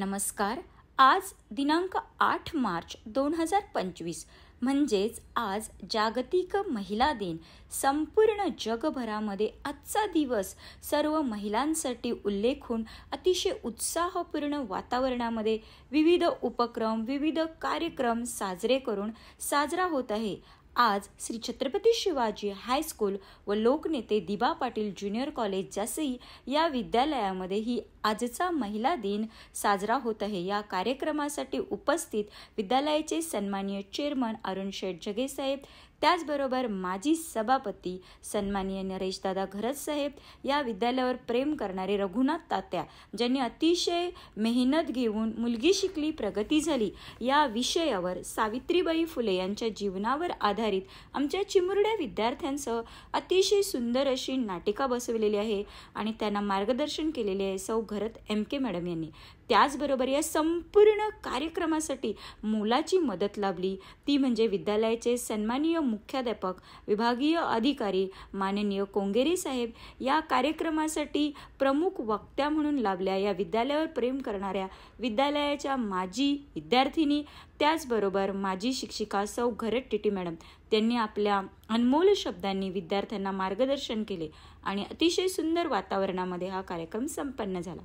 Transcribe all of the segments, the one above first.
नमस्कार. आज दिनांक 8 मार्च 2025 म्हणजेच आज जागतिक महिला दिन. संपूर्ण जगभरामध्ये आजचा दिवस सर्व महिलांसाठी उल्लेखून अतिशय उत्साहपूर्ण वातावरणामध्ये विविध उपक्रम, विविध कार्यक्रम साजरे करून साजरा होत आहे. आज श्री छत्रपती शिवाजी हायस्कूल व लोकनेते दिबा पाटील ज्युनियर कॉलेज जासई या विद्यालयामध्ये ही आजचा महिला दिन साजरा होत आहे. या कार्यक्रमासाठी उपस्थित विद्यालयाचे सन्माननीय चेअरमन अरुण शेठ जगे साहेब, त्याचबरोबर माजी सभापती सन्माननीय नरेशदादा घरत साहेब, या विद्यालयावर प्रेम करणारे रघुनाथ तात्या, ज्यांनी अतिशय मेहनत घेऊन मुलगी शिकली प्रगती झाली या विषयावर सावित्रीबाई फुले यांच्या जीवनावर आधारित आमच्या चिमुरड्या विद्यार्थ्यांसह अतिशय सुंदर अशी नाटिका बसवलेली आहे आणि त्यांना मार्गदर्शन केलेले आहे सौ घरत MK मॅडम यांनी. त्याचबरोबर या संपूर्ण कार्यक्रमासाठी मोलाची मदत लाभली ती म्हणजे विद्यालयाचे सन्माननीय मुख्याध्यापक, विभागीय अधिकारी माननीय कोंगेरे साहेब. या कार्यक्रमासाठी प्रमुख वक्त्या म्हणून लाभल्या या विद्यालयावर प्रेम करणाऱ्या विद्यालयाच्या माजी विद्यार्थिनी, त्याचबरोबर माजी शिक्षिका सौ घरत टीटी मॅडम. त्यांनी आपल्या अनमोल शब्दांनी विद्यार्थ्यांना मार्गदर्शन केले आणि अतिशय सुंदर वातावरणामध्ये हा कार्यक्रम संपन्न झाला.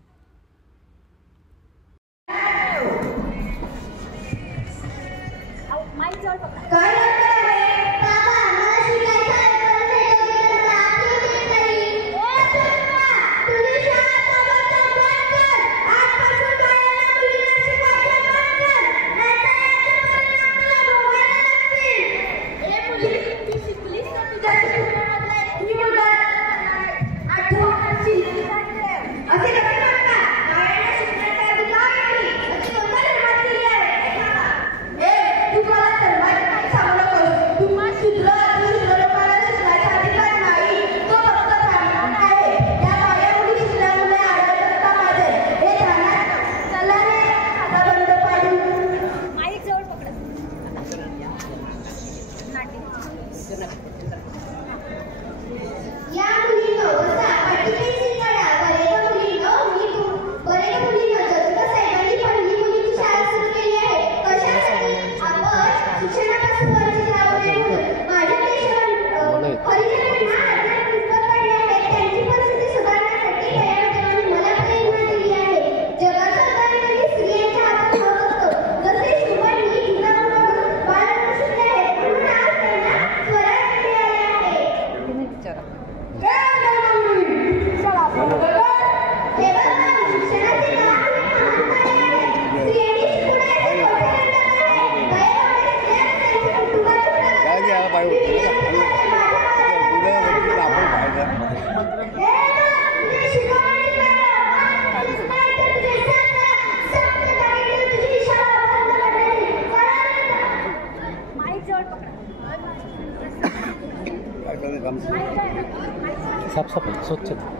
साफसफाई स्वच्छता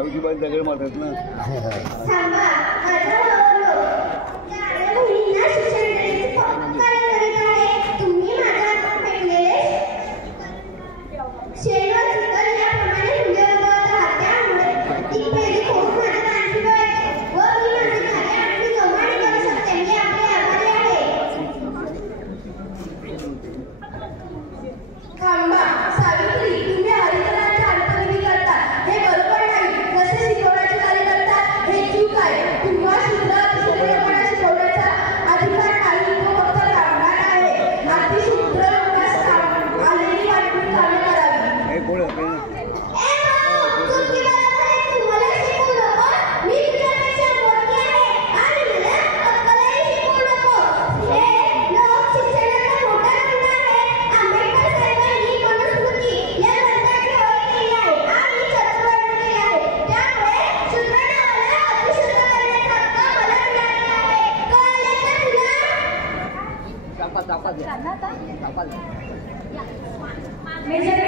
सावित्रीबाई दगड मारतात ना. मेजर